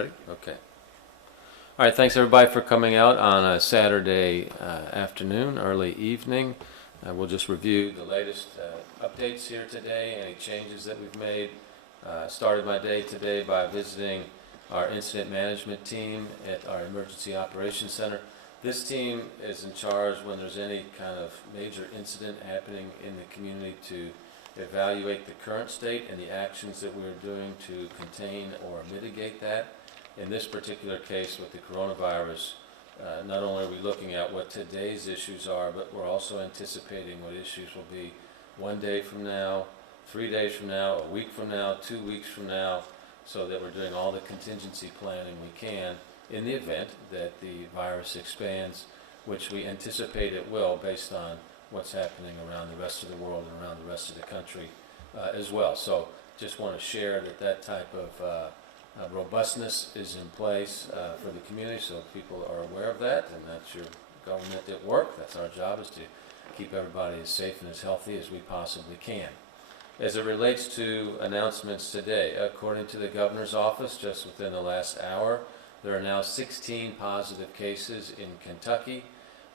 Ready? Okay. All right, thanks everybody for coming out on a Saturday afternoon, early evening. We'll just review the latest updates here today, any changes that we've made. Started my day today by visiting our incident management team at our Emergency Operations Center. This team is in charge when there's any kind of major incident happening in the community to evaluate the current state and the actions that we're doing to contain or mitigate that. In this particular case with the coronavirus, not only are we looking at what today's issues are, but we're also anticipating what issues will be 1 day from now, 3 days from now, a week from now, 2 weeks from now, so that we're doing all the contingency planning we can in the event that the virus expands, which we anticipate it will based on what's happening around the rest of the world and around the rest of the country as well. So just want to share that type of robustness is in place for the community, so people are aware of that, and that's your government at work. That's our job, is to keep everybody as safe and as healthy as we possibly can. As it relates to announcements today, according to the governor's office, just within the last hour, there are now 16 positive cases in Kentucky,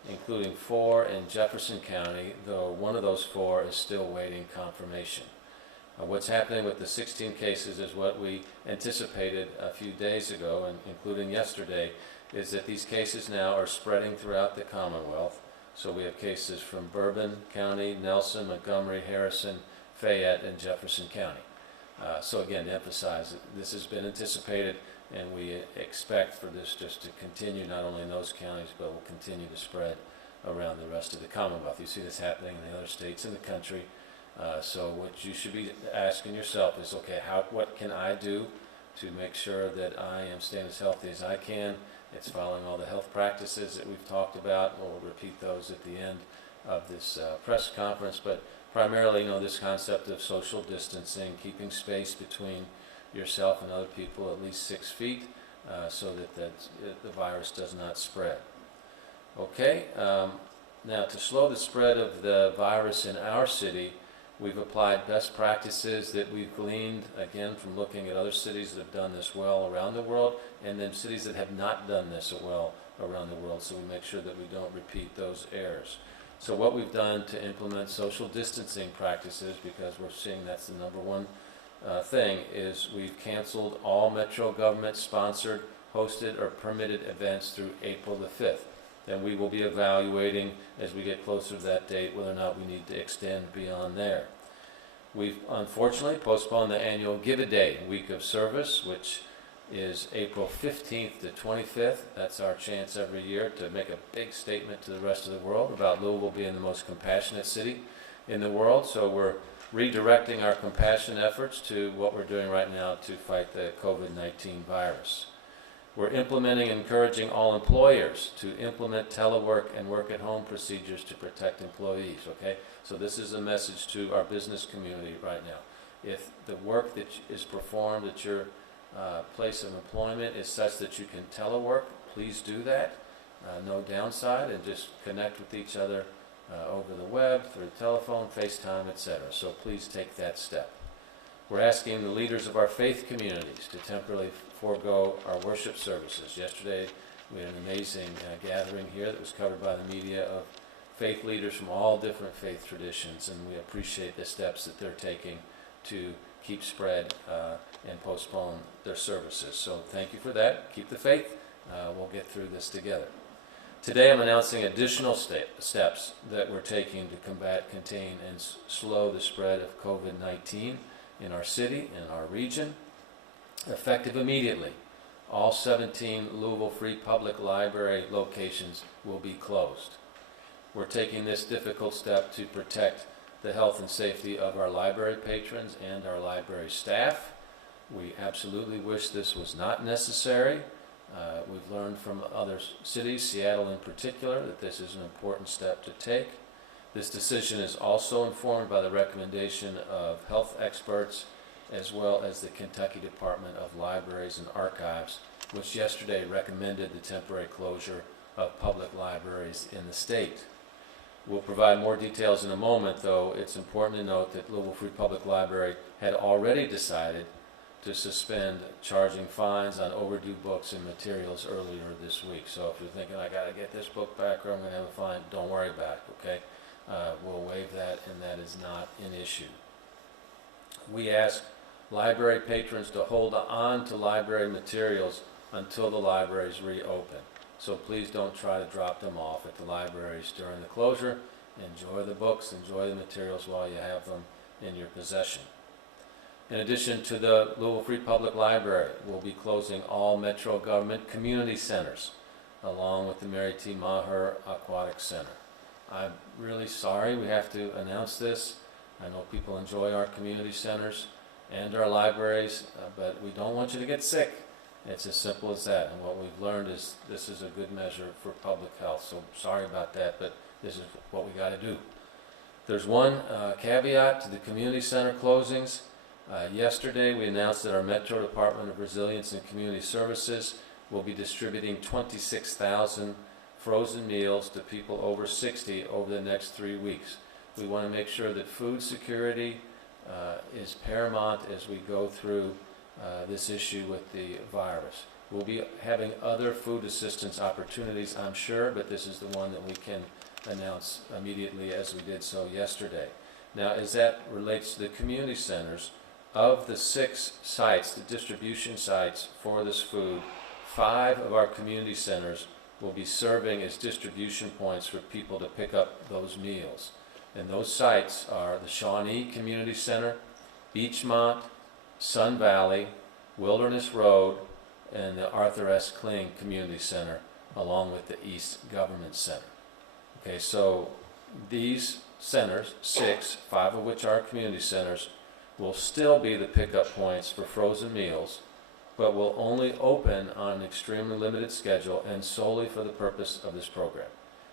including 4 in Jefferson County, though one of those 4 is still waiting confirmation. What's happening with the 16 cases is what we anticipated a few days ago, and including yesterday, is that these cases now are spreading throughout the Commonwealth. So we have cases from Bourbon County, Nelson, Montgomery, Harrison, Fayette, and Jefferson County. So again, to emphasize that this has been anticipated, and we expect for this just to continue not only in those counties, but will continue to spread around the rest of the Commonwealth. You see this happening in the other states in the country. So what you should be asking yourself is, okay, what can I do to make sure that I am staying as healthy as I can? It's following all the health practices that we've talked about. We'll repeat those at the end of this press conference, but primarily, this concept of social distancing, keeping space between yourself and other people at least 6 feet, so that the virus does not spread. Okay, now to slow the spread of the virus in our city, we've applied best practices that we've gleaned, again, from looking at other cities that have done this well around the world, and then cities that have not done this well around the world, so we make sure that we don't repeat those errors. So what we've done to implement social distancing practices, because we're seeing that's the number one thing, is we've canceled all Metro government sponsored, hosted, or permitted events through April the 5th. Then we will be evaluating as we get closer to that date whether or not we need to extend beyond there. We've unfortunately postponed the annual Give-A-Day week of service, which is April 15th to 25th. That's our chance every year to make a big statement to the rest of the world about Louisville being the most compassionate city in the world. So we're redirecting our compassion efforts to what we're doing right now to fight the COVID-19 virus. We're implementing and encouraging all employers to implement telework and work-at-home procedures to protect employees, okay? So this is a message to our business community right now. If the work that is performed at your place of employment is such that you can telework, please do that. No downside, and just connect with each other over the web, through telephone, FaceTime, etc. So please take that step. We're asking the leaders of our faith communities to temporarily forego our worship services. Yesterday, we had an amazing gathering here that was covered by the media of faith leaders from all different faith traditions, and we appreciate the steps that they're taking to keep spread and postpone their services. So thank you for that. Keep the faith. We'll get through this together. Today I'm announcing additional steps that we're taking to combat, contain, and slow the spread of COVID-19 in our city and our region. Effective immediately, all 17 Louisville Free Public Library locations will be closed. We're taking this difficult step to protect the health and safety of our library patrons and our library staff. We absolutely wish this was not necessary. We've learned from other cities, Seattle in particular, that this is an important step to take. This decision is also informed by the recommendation of health experts, as well as the Kentucky Department of Libraries and Archives, which yesterday recommended the temporary closure of public libraries in the state. We'll provide more details in a moment, though it's important to note that Louisville Free Public Library had already decided to suspend charging fines on overdue books and materials earlier this week. So if you're thinking, I got to get this book back or I'm going to have a fine, don't worry about it, okay? We'll waive that, and that is not an issue. We ask library patrons to hold on to library materials until the libraries reopen. So please don't try to drop them off at the libraries during the closure. Enjoy the books, enjoy the materials while you have them in your possession. In addition to the Louisville Free Public Library, we'll be closing all Metro government community centers, along with the Mary T. Maher Aquatic Center. I'm really sorry we have to announce this. I know people enjoy our community centers and our libraries, but we don't want you to get sick. It's as simple as that. And what we've learned is this is a good measure for public health. So sorry about that, but this is what we got to do. There's one caveat to the community center closings. Yesterday we announced that our Metro Department of Resilience and Community Services will be distributing 26,000 frozen meals to people over 60 over the next 3 weeks. We want to make sure that food security is paramount as we go through this issue with the virus. We'll be having other food assistance opportunities, I'm sure, but this is the one that we can announce immediately as we did so yesterday. Now, as that relates to the community centers, of the 6 sites, the distribution sites for this food, 5 of our community centers will be serving as distribution points for people to pick up those meals. And those sites are the Shawnee Community Center, Beachmont, Sun Valley, Wilderness Road, and the Arthur S. Kling Community Center, along with the East Government Center. Okay, so these centers, 6, 5 of which are community centers, will still be the pickup points for frozen meals, but will only open on an extremely limited schedule and solely for the purpose of this program.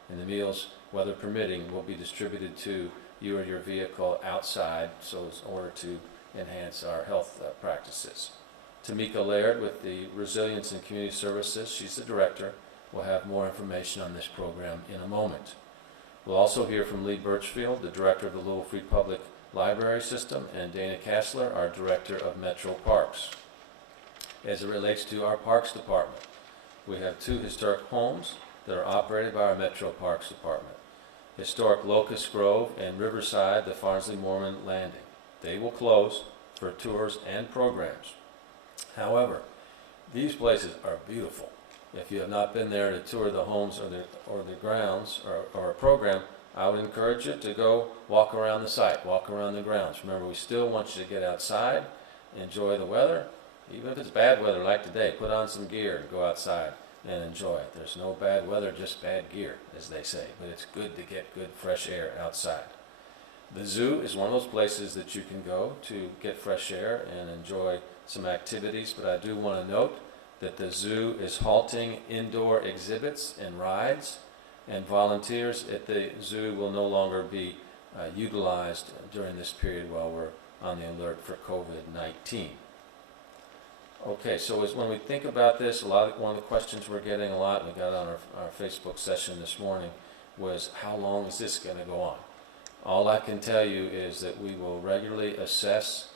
And the meals, weather permitting, will be distributed to you or your vehicle outside, so in order to enhance our health practices. Tamika Laird with the Resilience and Community Services, she's the director, will have more information on this program in a moment. We'll also hear from Lee Birchfield, the director of the Louisville Free Public Library System, and Dana Kassler, our director of Metro Parks. As it relates to our Parks Department, we have 2 historic homes that are operated by our Metro Parks Department. Historic Locust Grove and Riverside, the Farnsley Mormon Landing. They will close for tours and programs. However, these places are beautiful. If you have not been there to tour the homes or the grounds or a program, I would encourage you to go walk around the site, walk around the grounds. Remember, we still want you to get outside, enjoy the weather. Even if it's bad weather like today, put on some gear and go outside and enjoy it. There's no bad weather, just bad gear, as they say. But it's good to get good fresh air outside. The zoo is one of those places that you can go to get fresh air and enjoy some activities. But I do want to note that the zoo is halting indoor exhibits and rides, and volunteers at the zoo will no longer be utilized during this period while we're on the alert for COVID-19. Okay, so when we think about this, one of the questions we're getting a lot, and we got on our Facebook session this morning, was how long is this going to go on? All I can tell you is that we will regularly assess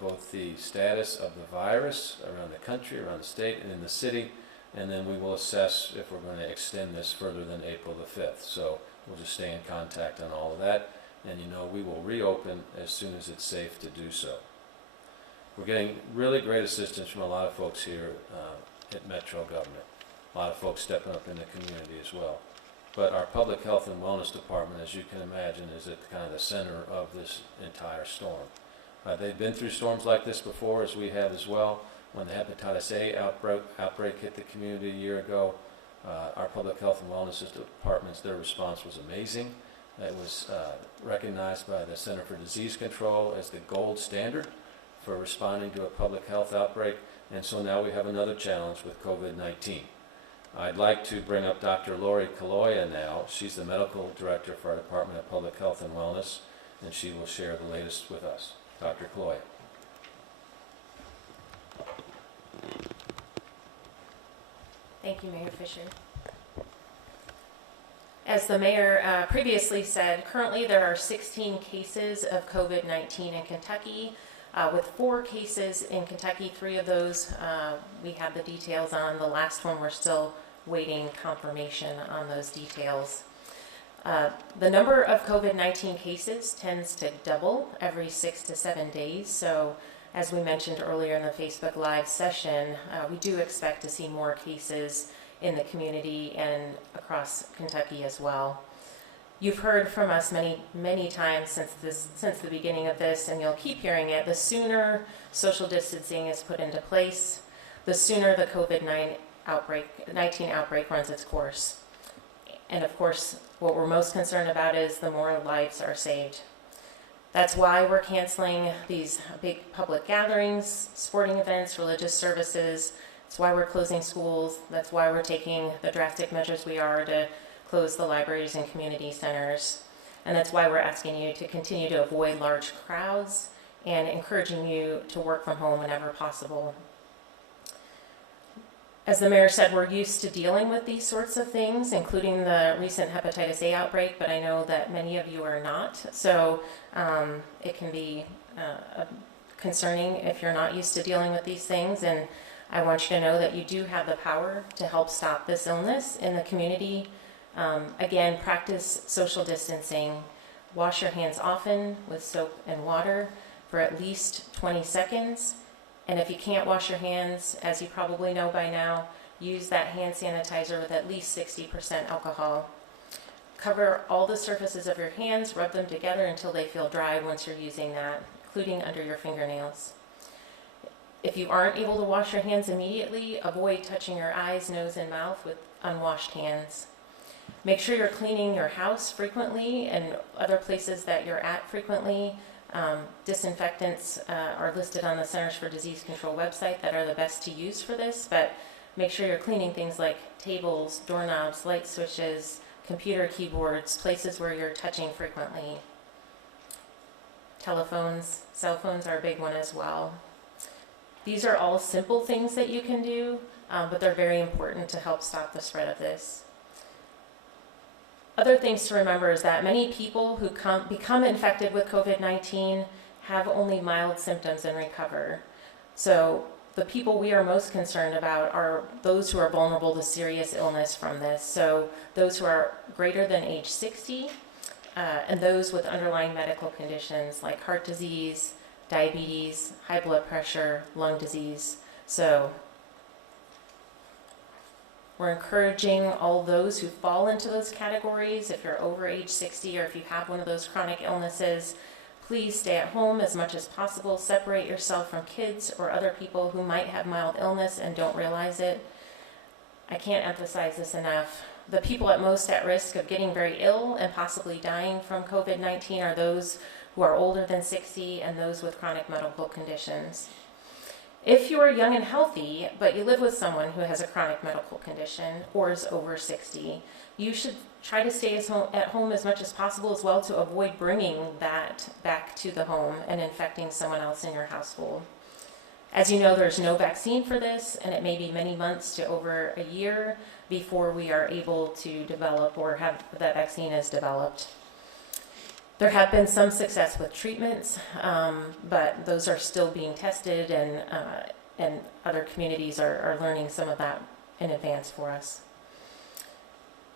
both the status of the virus around the country, around the state, and in the city, and then we will assess if we're going to extend this further than April the 5th. So we'll just stay in contact on all of that, and we will reopen as soon as it's safe to do so. We're getting really great assistance from a lot of folks here at Metro Government. A lot of folks stepping up in the community as well. But our Public Health and Wellness Department, as you can imagine, is at kind of the center of this entire storm. They've been through storms like this before, as we have as well. When the hepatitis A outbreak hit the community a year ago, our Public Health and Wellness Departments, their response was amazing. It was recognized by the Center for Disease Control as the gold standard for responding to a public health outbreak, and so now we have another challenge with COVID-19. I'd like to bring up Dr. Lori Kaloya now. She's the medical director for our Department of Public Health and Wellness, and she will share the latest with us. Dr. Kaloya. Thank you, Mayor Fischer. As the mayor previously said, currently there are 16 cases of COVID-19 in Kentucky. with 4 cases in Kentucky. 3 of those we have the details on. The last one we're still waiting confirmation on those details. The number of COVID-19 cases tends to double every 6 to 7 days. So as we mentioned earlier in the Facebook Live session, we do expect to see more cases in the community and across Kentucky as well. You've heard from us many times since the beginning of this, and you'll keep hearing it. The sooner social distancing is put into place, the sooner the COVID-19 outbreak runs its course. And of course, what we're most concerned about is the more lives are saved. That's why we're canceling these big public gatherings, sporting events, religious services. That's why we're closing schools. That's why we're taking the drastic measures we are to close the libraries and community centers. And that's why we're asking you to continue to avoid large crowds and encouraging you to work from home whenever possible. As the mayor said, we're used to dealing with these sorts of things, including the recent hepatitis A outbreak, but I know that many of you are not. So it can be concerning if you're not used to dealing with these things. And I want you to know that you do have the power to help stop this illness in the community. Again, practice social distancing. Wash your hands often with soap and water for at least 20 seconds. And if you can't wash your hands, as you probably know by now, use that hand sanitizer with at least 60% alcohol. Cover all the surfaces of your hands, rub them together until they feel dry once you're using that, including under your fingernails. If you aren't able to wash your hands immediately, avoid touching your eyes, nose, and mouth with unwashed hands. Make sure you're cleaning your house frequently and other places that you're at frequently. Disinfectants are listed on the Centers for Disease Control website that are the best to use for this, but make sure you're cleaning things like tables, doorknobs, light switches, computer keyboards, places where you're touching frequently. Telephones, cell phones are a big one as well. These are all simple things that you can do, but they're very important to help stop the spread of this. Other things to remember is that many people who become infected with COVID-19 have only mild symptoms and recover. So the people we are most concerned about are those who are vulnerable to serious illness from this. So those who are greater than age 60 and those with underlying medical conditions like heart disease, diabetes, high blood pressure, lung disease. So we're encouraging all those who fall into those categories. If you're over age 60 or if you have one of those chronic illnesses, please stay at home as much as possible. Separate yourself from kids or other people who might have mild illness and don't realize it. I can't emphasize this enough. The people at most at risk of getting very ill and possibly dying from COVID-19 are those who are older than 60 and those with chronic medical conditions. If you are young and healthy, but you live with someone who has a chronic medical condition or is over 60, you should try to stay at home as much as possible as well to avoid bringing that back to the home and infecting someone else in your household. As you know, there's no vaccine for this, and it may be many months to over a year before we are able to develop or have that vaccine is developed. There have been some success with treatments, but those are still being tested, and other communities are learning some of that in advance for us.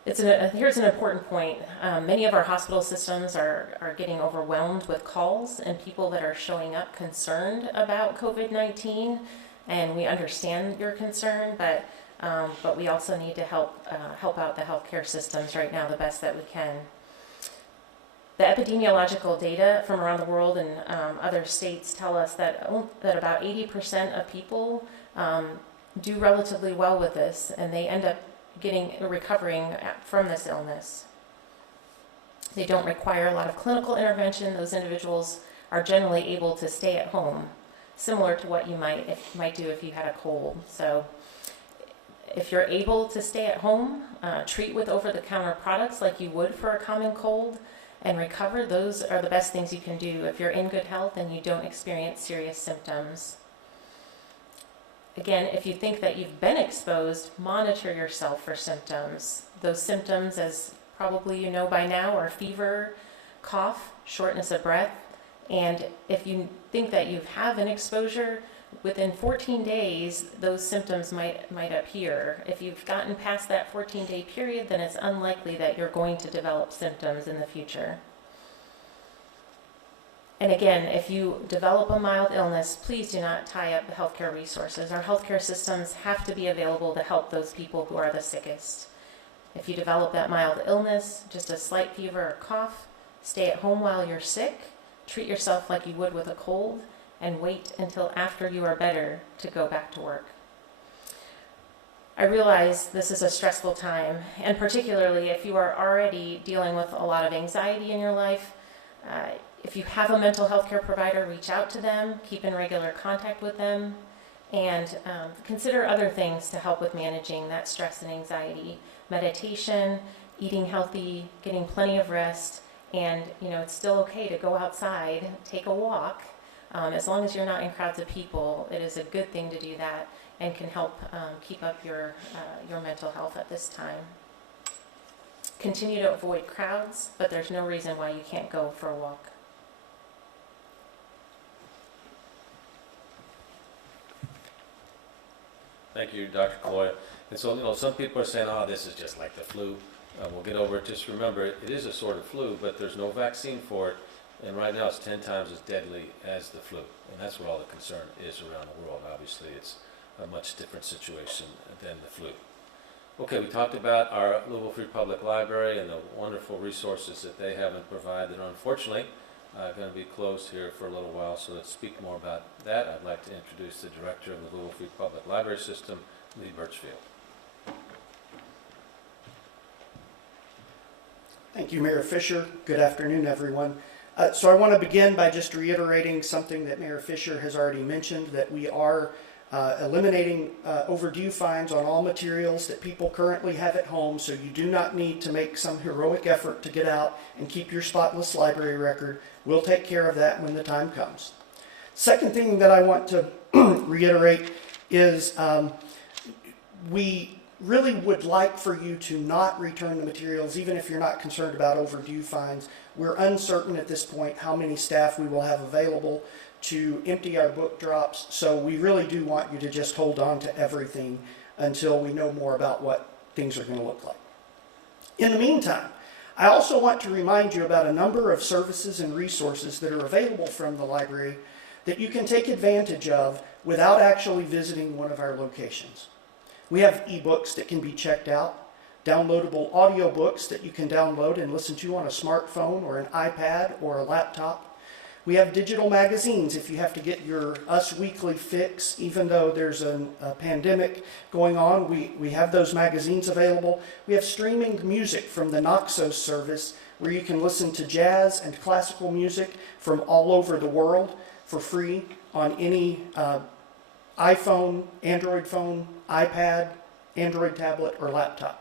Here's an important point. Many of our hospital systems are getting overwhelmed with calls and people that are showing up concerned about COVID-19, and we understand your concern, but we also need to help out the healthcare systems right now the best that we can. The epidemiological data from around the world and other states tell us that about 80% of people do relatively well with this, and they end up recovering from this illness. They don't require a lot of clinical intervention. Those individuals are generally able to stay at home, similar to what you might do if you had a cold. So if you're able to stay at home, treat with over-the-counter products like you would for a common cold, and recover, those are the best things you can do if you're in good health and you don't experience serious symptoms. Again, if you think that you've been exposed, monitor yourself for symptoms. Those symptoms, as probably you know by now, are fever, cough, shortness of breath, And if you think that you have an exposure, within 14 days, those symptoms might appear. If you've gotten past that 14-day period, then it's unlikely that you're going to develop symptoms in the future. And again, if you develop a mild illness, please do not tie up the healthcare resources. Our healthcare systems have to be available to help those people who are the sickest. If you develop that mild illness, just a slight fever or cough, stay at home while you're sick, treat yourself like you would with a cold, and wait until after you are better to go back to work. I realize this is a stressful time, and particularly if you are already dealing with a lot of anxiety in your life. If you have a mental health care provider, reach out to them, keep in regular contact with them, and consider other things to help with managing that stress and anxiety. Meditation, eating healthy, getting plenty of rest, and it's still okay to go outside, take a walk. As long as you're not in crowds of people, it is a good thing to do that and can help keep up your mental health at this time. Continue to avoid crowds, but there's no reason why you can't go for a walk. Thank you, Dr. Kaloya. And so, some people are saying, oh, this is just like the flu. We'll get over it. Just remember, it is a sort of flu, but there's no vaccine for it. And right now it's 10 times as deadly as the flu. And that's what all the concern is around the world. Obviously, it's a much different situation than the flu. Okay, we talked about our Louisville Free Public Library and the wonderful resources that they have and provide that are unfortunately going to be closed here for a little while. So let's speak more about that. I'd like to introduce the director of the Louisville Free Public Library System, Lee Birchfield. Thank you, Mayor Fischer. Good afternoon, everyone. So I want to begin by just reiterating something that Mayor Fischer has already mentioned, that we are eliminating overdue fines on all materials that people currently have at home, so you do not need to make some heroic effort to get out and keep your spotless library record. We'll take care of that when the time comes. Second thing that I want to reiterate is we really would like for you to not return the materials, even if you're not concerned about overdue fines. We're uncertain at this point how many staff we will have available to empty our book drops, so we really do want you to just hold on to everything until we know more about what things are going to look like. In the meantime, I also want to remind you about a number of services and resources that are available from the library that you can take advantage of without actually visiting one of our locations. We have ebooks that can be checked out, downloadable audiobooks that you can download and listen to on a smartphone or an iPad or a laptop. We have digital magazines if you have to get your Us Weekly fix. Even though there's a pandemic going on, we have those magazines available. We have streaming music from the Noxos service where you can listen to jazz and classical music from all over the world for free on any iPhone, Android phone, iPad, Android tablet, or laptop.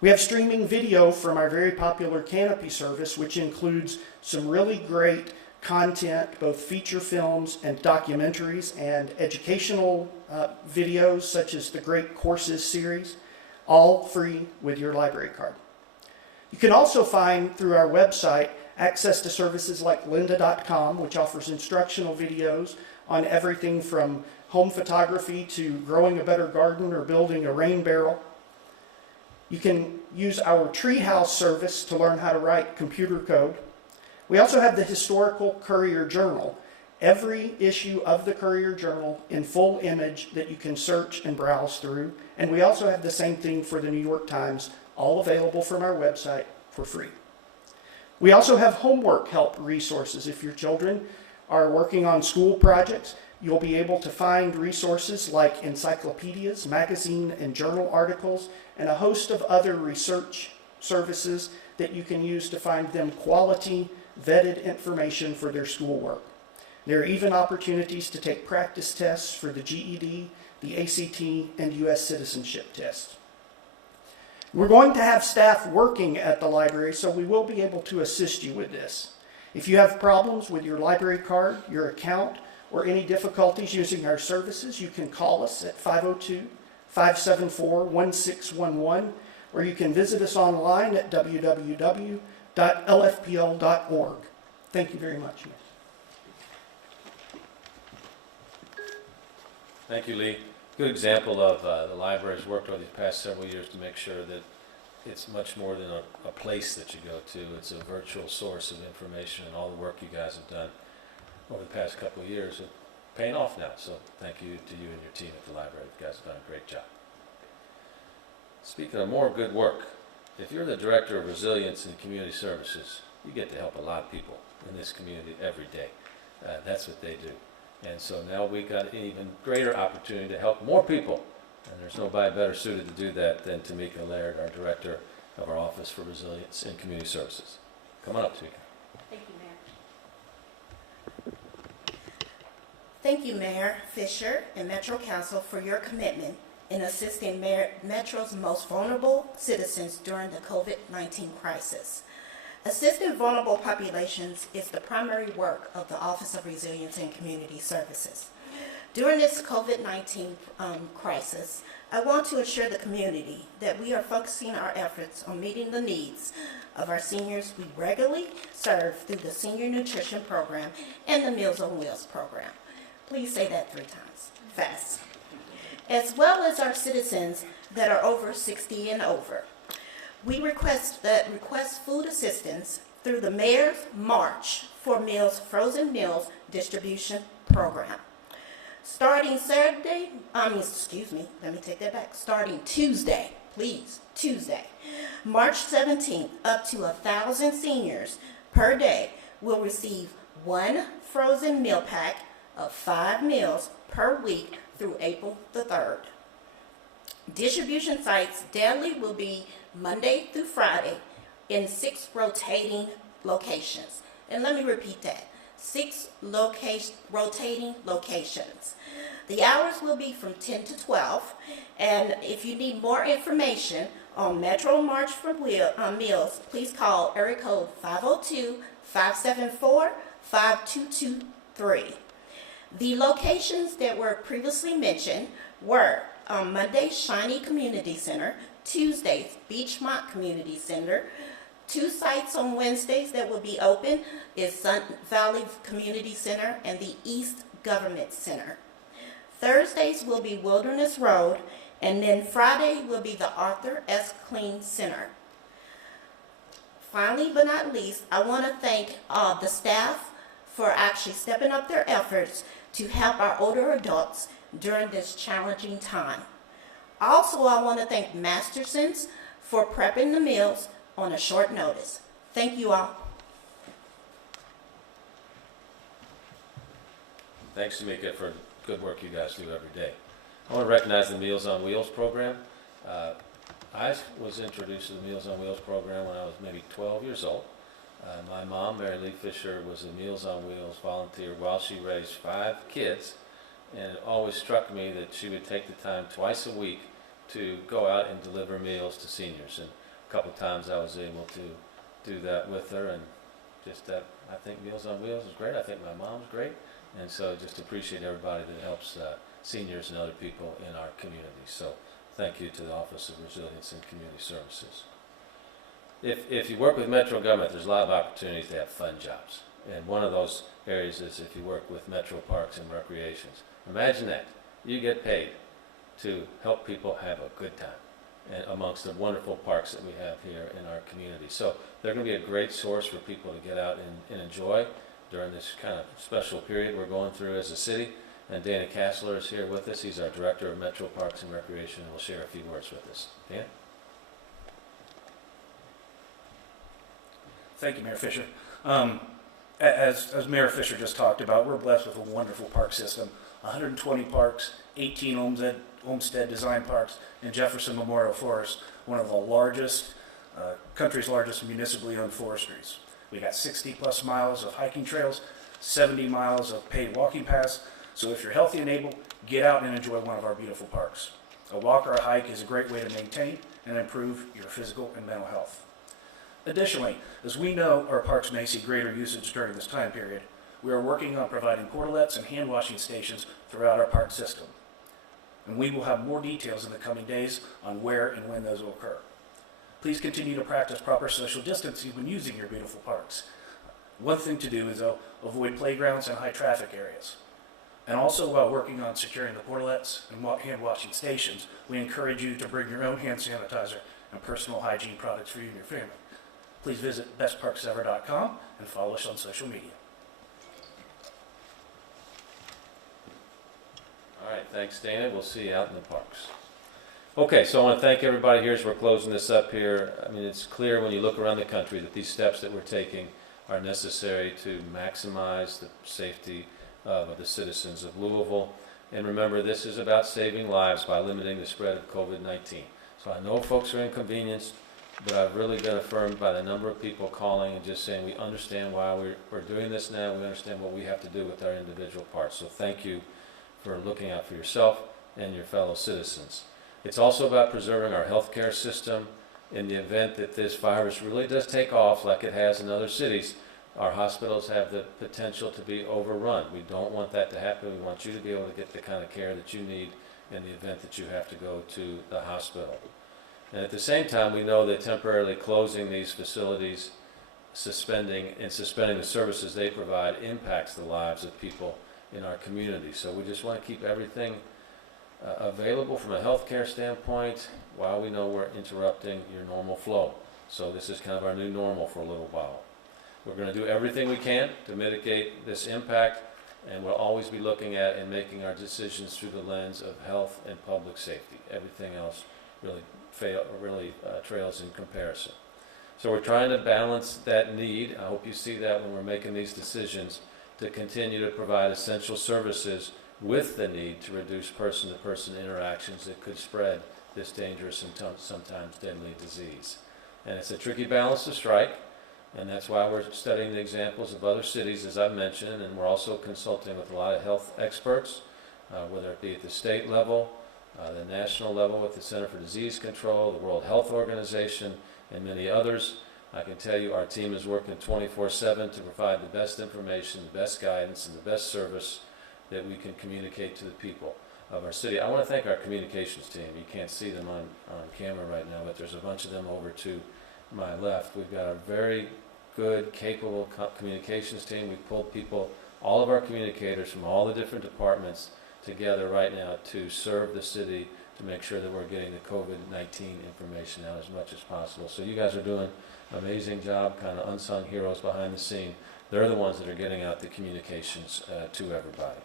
We have streaming video from our very popular Canopy service, which includes some really great content, both feature films and documentaries and educational videos such as the Great Courses series, all free with your library card. You can also find through our website access to services like lynda.com, which offers instructional videos on everything from home photography to growing a better garden or building a rain barrel. You can use our Treehouse service to learn how to write computer code. We also have the historical Courier Journal, every issue of the Courier Journal in full image that you can search and browse through. And we also have the same thing for the New York Times, all available from our website for free. We also have homework help resources. If your children are working on school projects, you'll be able to find resources like encyclopedias, magazine and journal articles, and a host of other research services that you can use to find them quality, vetted information for their schoolwork. There are even opportunities to take practice tests for the GED, the ACT, and U.S. citizenship tests. We're going to have staff working at the library, so we will be able to assist you with this. If you have problems with your library card, your account, or any difficulties using our services, you can call us at 502-574-1611, or you can visit us online at www.lfpl.org. Thank you very much. Thank you, Lee. Good example of the library's worked over these past several years to make sure that it's much more than a place that you go to. It's a virtual source of information, and all the work you guys have done over the past couple of years is paying off now. So thank you to you and your team at the library. You guys have done a great job. Speaking of more good work, if you're the Director of Resilience and Community Services, you get to help a lot of people in this community every day. That's what they do. And so now we got an even greater opportunity to help more people. And there's nobody better suited to do that than Tamika Laird, our Director of our Office for Resilience and Community Services. Come on up, Tamika. Thank you, Mayor. Thank you, Mayor Fischer and Metro Council for your commitment in assisting Metro's most vulnerable citizens during the COVID-19 crisis. Assisting vulnerable populations is the primary work of the Office of Resilience and Community Services. During this COVID-19 crisis, I want to assure the community that we are focusing our efforts on meeting the needs of our seniors we regularly serve through the Senior Nutrition Program and the Meals on Wheels program. Please say that 3 times, fast. As well as our citizens that are over 60 and over. We request food assistance through the Mayor's March for Meals Frozen Meals Distribution Program. Starting Starting Tuesday, please, Tuesday, March 17th, up to 1,000 seniors per day will receive 1 frozen meal pack of 5 meals per week through April the 3rd. Distribution sites daily will be Monday through Friday in 6 rotating locations. And let me repeat that, 6 rotating locations. The hours will be from 10 to 12. And if you need more information on Metro March for Meals, please call area code 502-574-5223. The locations that were previously mentioned were on Monday, Shawnee Community Center, Tuesdays, Beachmont Community Center. 2 sites on Wednesdays that will be open is Sun Valley Community Center and the East Government Center. Thursdays will be Wilderness Road, and then Friday will be the Arthur S. Clean Center. Finally, but not least, I want to thank the staff for actually stepping up their efforts to help our older adults during this challenging time. Also, I want to thank Mastersons for prepping the meals on a short notice. Thank you all. Thanks, Tamika, for good work you guys do every day. I want to recognize the Meals on Wheels program. I was introduced to the Meals on Wheels program when I was maybe 12 years old. My mom, Mary Lee Fischer, was a Meals on Wheels volunteer while she raised 5 kids. And it always struck me that she would take the time twice a week to go out and deliver meals to seniors. And a couple times I was able to do that with her, and just that, I think Meals on Wheels is great. I think my mom's great. And so just appreciate everybody that helps seniors and other people in our community. So thank you to the Office of Resilience and Community Services. If you work with Metro government, there's a lot of opportunities to have fun jobs. And one of those areas is if you work with Metro Parks and Recreations. Imagine that. You get paid to help people have a good time and amongst the wonderful parks that we have here in our community. So they're going to be a great source for people to get out and enjoy during this kind of special period we're going through as a city. And Dana Kassler is here with us. He's our Director of Metro Parks and Recreation, and will share a few words with us. Dan? Thank you, Mayor Fischer. As Mayor Fischer just talked about, we're blessed with a wonderful park system. 120 parks, 18 Olmsted Design Parks, and Jefferson Memorial Forest, one of the largest, country's largest municipally owned forestries. We got 60 plus miles of hiking trails, 70 miles of paid walking paths. So if you're healthy and able, get out and enjoy one of our beautiful parks. A walk or a hike is a great way to maintain and improve your physical and mental health. Additionally, as we know our parks may see greater usage during this time period, we are working on providing portalettes and hand washing stations throughout our park system. And we will have more details in the coming days on where and when those will occur. Please continue to practice proper social distancing when using your beautiful parks. One thing to do is avoid playgrounds and high traffic areas. And also, while working on securing the portalettes and hand washing stations, we encourage you to bring your own hand sanitizer and personal hygiene products for you and your family. Please visit bestparksever.com and follow us on social media. All right, thanks, Dana. We'll see you out in the parks. Okay, so I want to thank everybody here as we're closing this up here. I mean, it's clear when you look around the country that these steps that we're taking are necessary to maximize the safety of the citizens of Louisville. And remember, this is about saving lives by limiting the spread of COVID-19. So I know folks are inconvenienced, but I've really been affirmed by the number of people calling and just saying, we understand why we're doing this now, we understand what we have to do with our individual parts. So thank you for looking out for yourself and your fellow citizens. It's also about preserving our healthcare system in the event that this virus really does take off like it has in other cities. Our hospitals have the potential to be overrun. We don't want that to happen. We want you to be able to get the kind of care that you need in the event that you have to go to the hospital. And at the same time, we know that temporarily closing these facilities, suspending the services they provide impacts the lives of people in our community. So we just want to keep everything available from a healthcare standpoint while we know we're interrupting your normal flow. So this is kind of our new normal for a little while. We're going to do everything we can to mitigate this impact, and we'll always be looking at and making our decisions through the lens of health and public safety. Everything else really trails in comparison. So we're trying to balance that need. I hope you see that when we're making these decisions to continue to provide essential services with the need to reduce person-to-person interactions that could spread this dangerous and sometimes deadly disease. And it's a tricky balance to strike, and that's why we're studying the examples of other cities, as I've mentioned, and we're also consulting with a lot of health experts, whether it be at the state level, the national level with the Center for Disease Control, the World Health Organization, and many others. I can tell you our team is working 24/7 to provide the best information, the best guidance, and the best service that we can communicate to the people of our city. I want to thank our communications team. You can't see them on camera right now, but there's a bunch of them over to my left. We've got a very good, capable communications team. We've pulled people, all of our communicators from all the different departments together right now to serve the city, to make sure that we're getting the COVID-19 information out as much as possible. So you guys are doing an amazing job, kind of unsung heroes behind the scene. They're the ones that are getting out the communications to everybody.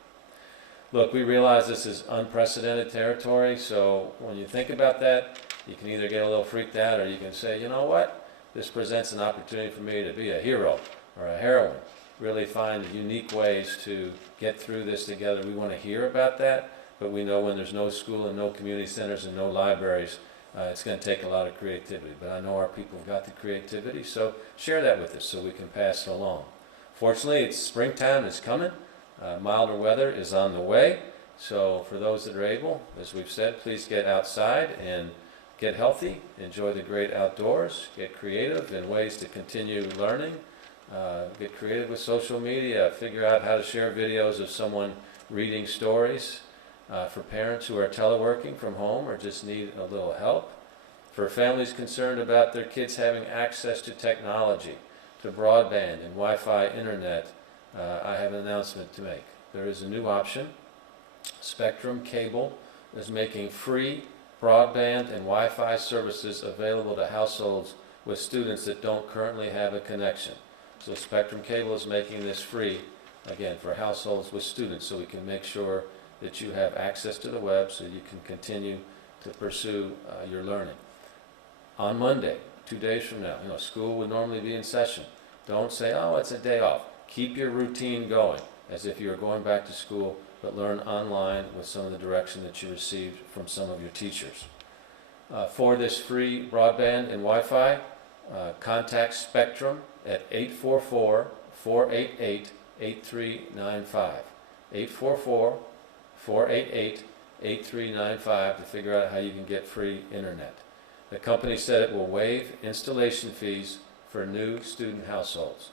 Look, we realize this is unprecedented territory, so when you think about that, you can either get a little freaked out or you can say, you know what, this presents an opportunity for me to be a hero or a heroine, really find unique ways to get through this together. We want to hear about that, but we know when there's no school and no community centers and no libraries, it's going to take a lot of creativity. But I know our people have got the creativity, so share that with us so we can pass it along. Fortunately, it's springtime is coming. Milder weather is on the way. So for those that are able, as we've said, please get outside and get healthy, enjoy the great outdoors, get creative in ways to continue learning, get creative with social media, figure out how to share videos of someone reading stories for parents who are teleworking from home or just need a little help, for families concerned about their kids having access to technology, to broadband and Wi-Fi internet. I have an announcement to make. There is a new option. Spectrum Cable is making free broadband and Wi-Fi services available to households with students that don't currently have a connection. So Spectrum Cable is making this free, again, for households with students, so we can make sure that you have access to the web so you can continue to pursue your learning. On Monday, 2 days from now, school would normally be in session. Don't say, oh, it's a day off. Keep your routine going as if you're going back to school, but learn online with some of the direction that you received from some of your teachers. For this free broadband and Wi-Fi, contact Spectrum at 844-488-8395. 844-488-8395 to figure out how you can get free internet. The company said it will waive installation fees for new student households.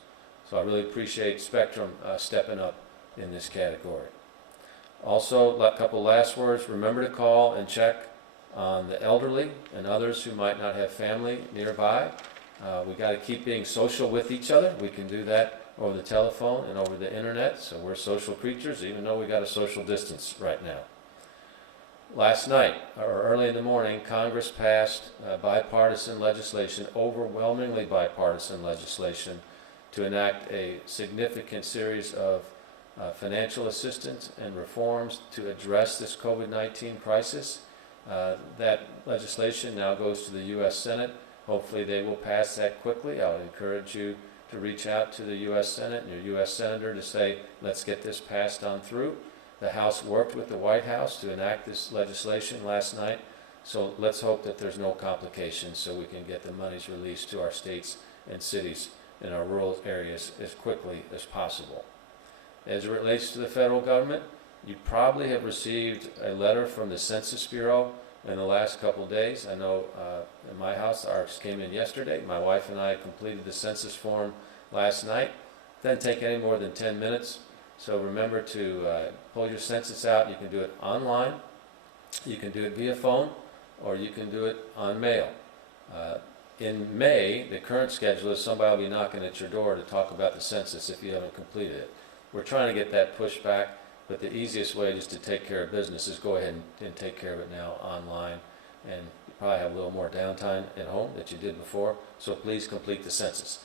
So I really appreciate Spectrum stepping up in this category. Also, a couple last words. Remember to call and check on the elderly and others who might not have family nearby. We got to keep being social with each other. We can do that over the telephone and over the internet, so we're social creatures, even though we got a social distance right now. Last night, or early in the morning, Congress passed bipartisan legislation, overwhelmingly bipartisan legislation, to enact a significant series of financial assistance and reforms to address this COVID-19 crisis. That legislation now goes to the U.S. Senate. Hopefully they will pass that quickly. I would encourage you to reach out to the U.S. Senate and your U.S. Senator to say, let's get this passed on through. The House worked with the White House to enact this legislation last night, so let's hope that there's no complications so we can get the monies released to our states and cities in our rural areas as quickly as possible. As it relates to the federal government, you probably have received a letter from the Census Bureau in the last couple of days. I know in my house, ours came in yesterday. My wife and I completed the census form last night. Didn't take any more than 10 minutes. So remember to pull your census out. You can do it online, you can do it via phone, or you can do it on mail. In May, the current schedule is somebody will be knocking at your door to talk about the census if you haven't completed it. We're trying to get that pushed back, but the easiest way just to take care of business is go ahead and take care of it now online, and you probably have a little more downtime at home that you did before, so please complete the census.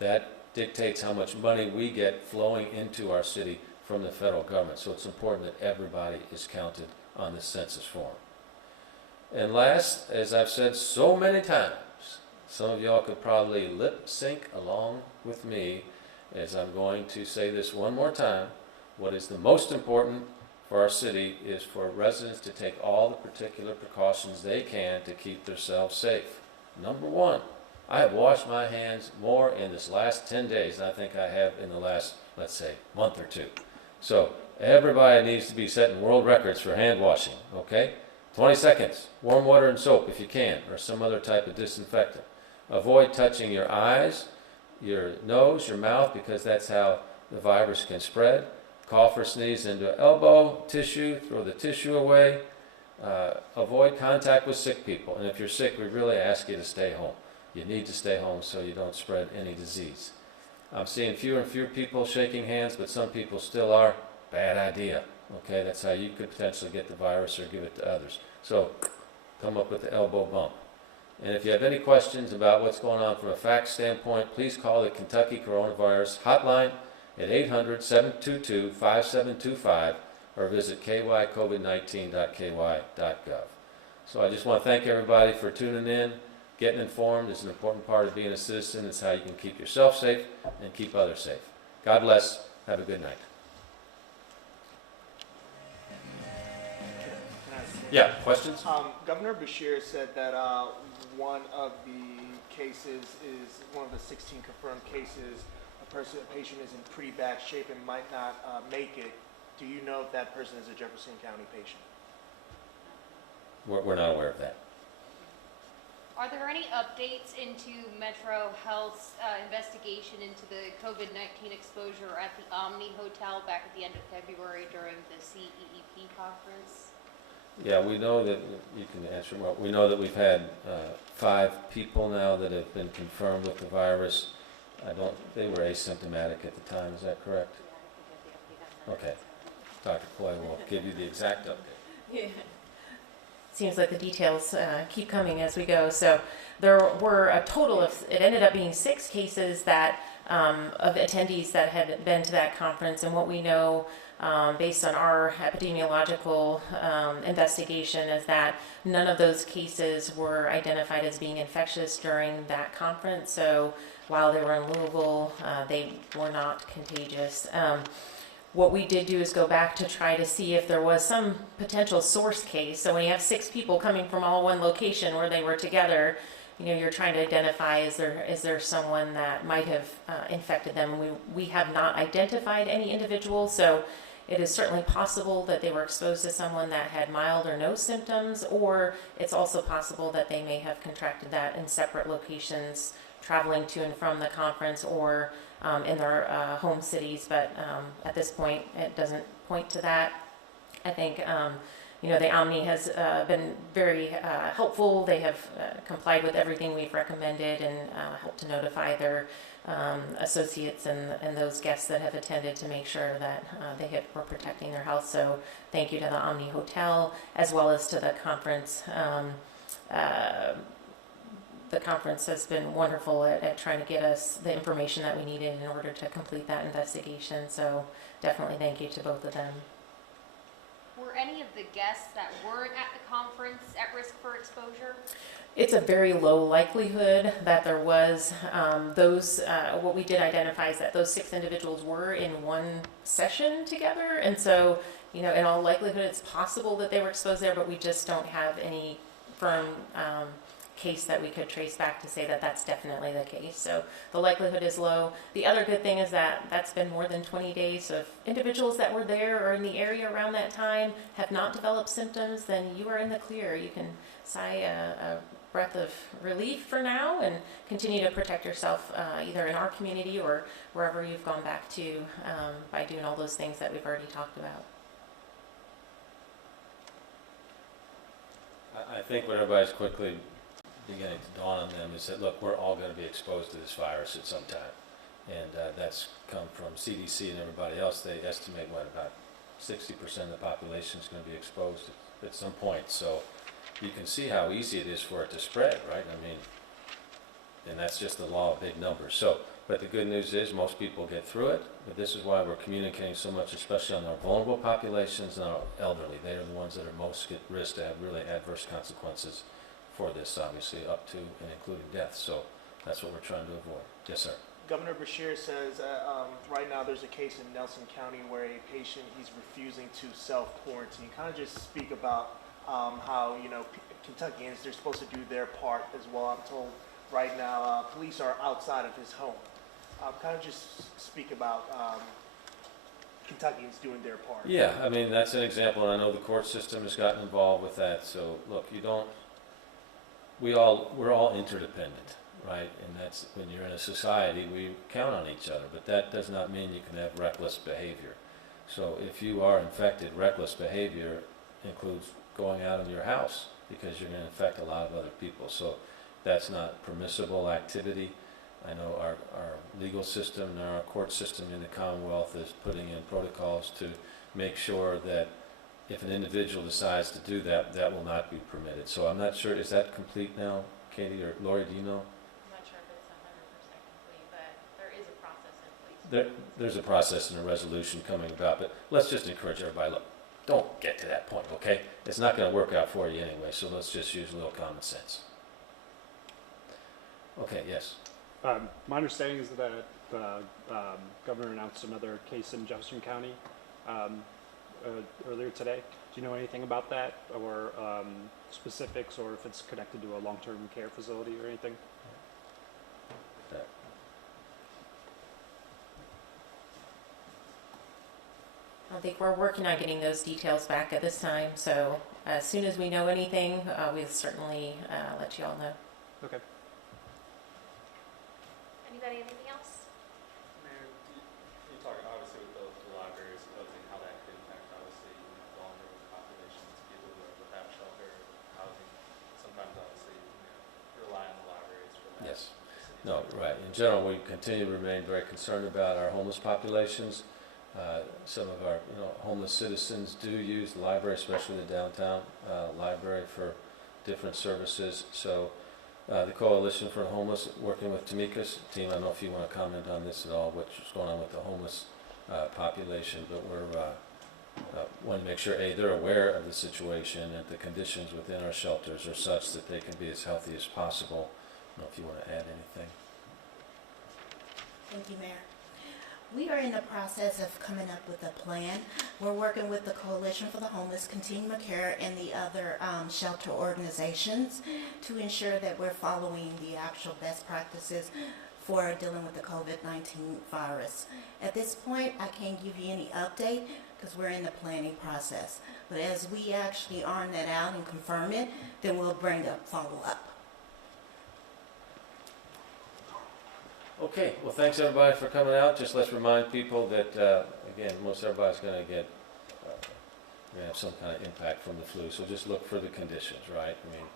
That dictates how much money we get flowing into our city from the federal government. So it's important that everybody is counted on the census form. And last, as I've said so many times, some of y'all could probably lip sync along with me as I'm going to say this one more time. What is the most important for our city is for residents to take all the particular precautions they can to keep themselves safe. Number one, I have washed my hands more in this last 10 days than I think I have in the last, let's say, month or two. So everybody needs to be setting world records for hand washing, okay? 20 seconds, warm water and soap if you can, or some other type of disinfectant. Avoid touching your eyes, your nose, your mouth, because that's how the virus can spread. Cough or sneeze into an elbow, tissue, throw the tissue away. Avoid contact with sick people. And if you're sick, we really ask you to stay home. You need to stay home so you don't spread any disease. I'm seeing fewer and fewer people shaking hands, but some people still are. Bad idea. Okay, that's how you could potentially get the virus or give it to others. So come up with the elbow bump. And if you have any questions about what's going on from a facts standpoint, please call the Kentucky Coronavirus Hotline at 800-722-5725 or visit kycovid19.ky.gov. So I just want to thank everybody for tuning in. Getting informed is an important part of being a citizen. It's how you can keep yourself safe and keep others safe. God bless. Have a good night. Yeah, questions? Governor Beshear said that one of the cases is one of the 16 confirmed cases. A patient is in pretty bad shape and might not make it. Do you know if that person is a Jefferson County patient? We're not aware of that. Are there any updates into Metro Health's investigation into the COVID-19 exposure at the Omni Hotel back at the end of February during the CEEP conference? Yeah, we know that, you can answer more. We know that we've had 5 people now that have been confirmed with the virus. They were asymptomatic at the time, is that correct? Okay. Dr. Coy will give you the exact update. Yeah. Seems like the details keep coming as we go. So there were a total of, it ended up being 6 cases that of attendees that had been to that conference. And what we know based on our epidemiological investigation is that none of those cases were identified as being infectious during that conference. So while they were in Louisville, they were not contagious. What we did do is go back to try to see if there was some potential source case. So when you have 6 people coming from all one location where they were together, you're trying to identify, is there someone that might have infected them? We have not identified any individual, so it is certainly possible that they were exposed to someone that had mild or no symptoms, or it's also possible that they may have contracted that in separate locations, traveling to and from the conference, or in their home cities, but at this point, it doesn't point to that. I think the Omni has been very helpful. They have complied with everything we've recommended and helped to notify their associates and those guests that have attended to make sure that were protecting their health. So thank you to the Omni Hotel as well as to the conference. The conference has been wonderful at trying to get us the information that we needed in order to complete that investigation. So definitely thank you to both of them. Were any of the guests that weren't at the conference at risk for exposure? It's a very low likelihood that there was. What we did identify is that those 6 individuals were in one session together. And so, in all likelihood, it's possible that they were exposed there, but we just don't have any firm case that we could trace back to say that that's definitely the case. So the likelihood is low. The other good thing is that that's been more than 20 days. So if individuals that were there or in the area around that time have not developed symptoms, then you are in the clear. You can sigh a breath of relief for now and continue to protect yourself either in our community or wherever you've gone back to by doing all those things that we've already talked about. I think what everybody's quickly beginning to dawn on them is that, look, we're all going to be exposed to this virus at some time. And that's come from CDC and everybody else. They estimate, about 60% of the population is going to be exposed at some point. So you can see how easy it is for it to spread, right? And that's just the law of big numbers. So, but the good news is most people get through it. But this is why we're communicating so much, especially on our vulnerable populations and our elderly. They are the ones that are most at risk to have really adverse consequences for this, obviously, up to and including death. So that's what we're trying to avoid. Yes, sir. Governor Beshear says right now there's a case in Nelson County where a patient, he's refusing to self-quarantine. Kind of just speak about how, Kentuckians, they're supposed to do their part as well. I'm told right now police are outside of his home. Kind of just speak about Kentuckians doing their part. Yeah, that's an example, and I know the court system has gotten involved with that. So look, we're all interdependent, right? And that's when you're in a society, we count on each other, but that does not mean you can have reckless behavior. So if you are infected, reckless behavior includes going out of your house because you're going to infect a lot of other people. So that's not permissible activity. I know our legal system and our court system in the Commonwealth is putting in protocols to make sure that if an individual decides to do that, that will not be permitted. So I'm not sure, is that complete now, Katie or Lori, do you know? I'm not sure if it's 100% complete, but there is a process in place. There's a process and a resolution coming about, but let's just encourage everybody, look, don't get to that point, okay? It's not going to work out for you anyway, so let's just use a little common sense. Okay, yes. My understanding is that the governor announced another case in Jefferson County earlier today. Do you know anything about that, or specifics, or if it's connected to a long-term care facility or anything? I think we're working on getting those details back at this time. So as soon as we know anything, we'll certainly let you all know. Okay. Anybody, anything else? Mayor, you talk obviously with the libraries closing, how that could impact obviously vulnerable populations, people without shelter, housing. Sometimes obviously rely on the libraries for that. Yes. No, right. In general, we continue to remain very concerned about our homeless populations. Some of our homeless citizens do use the library, especially the downtown library, for different services. So the Coalition for the Homeless, working with Tamika's team, I don't know if you want to comment on this at all, what's going on with the homeless population, but we're want to make sure, A, they're aware of the situation and the conditions within our shelters are such that they can be as healthy as possible. I don't know if you want to add anything. Thank you, Mayor. We are in the process of coming up with a plan. We're working with the Coalition for the Homeless, Continuum of Care, and the other shelter organizations to ensure that we're following the actual best practices for dealing with the COVID-19 virus. At this point, I can't give you any update because we're in the planning process. But as we actually iron that out and confirm it, then we'll bring up follow-up. Okay, well, thanks everybody for coming out. Just let's remind people that, again, most everybody's going to get you're gonna have some kind of impact from the flu. So just look for the conditions, right? I mean,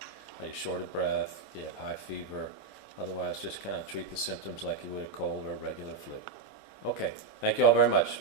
are you short of breath? Do you have high fever? Otherwise, just kind of treat the symptoms like you would a cold or a regular flu. Okay, thank you all very much.